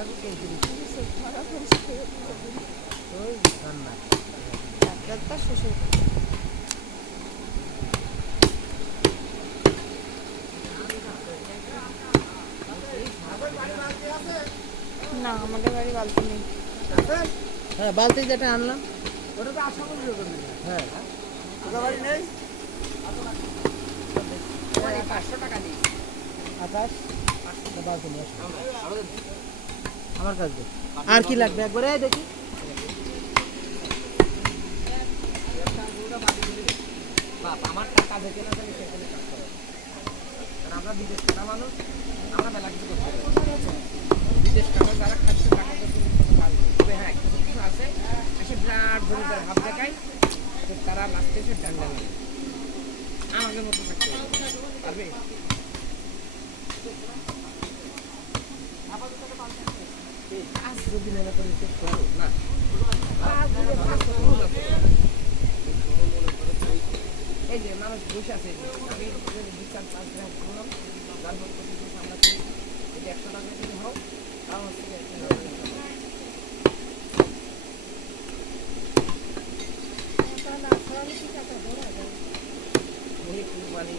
না আমাদের বাড়ি বালতি নেই। হ্যাঁ বালতি যেটা আনলাম ওটা তো আশা করি হ্যাঁ ওটা বাড়ি নেই। 500 টাকা দিই। আকাশ বালতি নিয়ে আসো। আমার কাছে দে। আর কি লাগবে একবারে দেখি বাপ আমার টাকা দেখে না জানি সেখানে কাজ করে। কারণ আমরা বিদেশ টাকা মানুষ, আমরা মেলা কিছু করতে পারি। বিদেশ টাকা যারা খাচ্ছে টাকা করতে পারবে। তবে হ্যাঁ কিছু কিছু আছে এসে বিরাট ধরে ধরে ভাব দেখায়, তো তারা লাস্টে এসে ডান্ডা লাগে। আমাদের মতো থাকতে পারবে। কাজ যদি মনে করি শেষ করো না, এই যে মানুষ বসে আছে, আমি 2-4-5 গ্রাম করলাম, তারপর আমরা যদি 100 টাকা যদি হোক তাও হচ্ছে মানে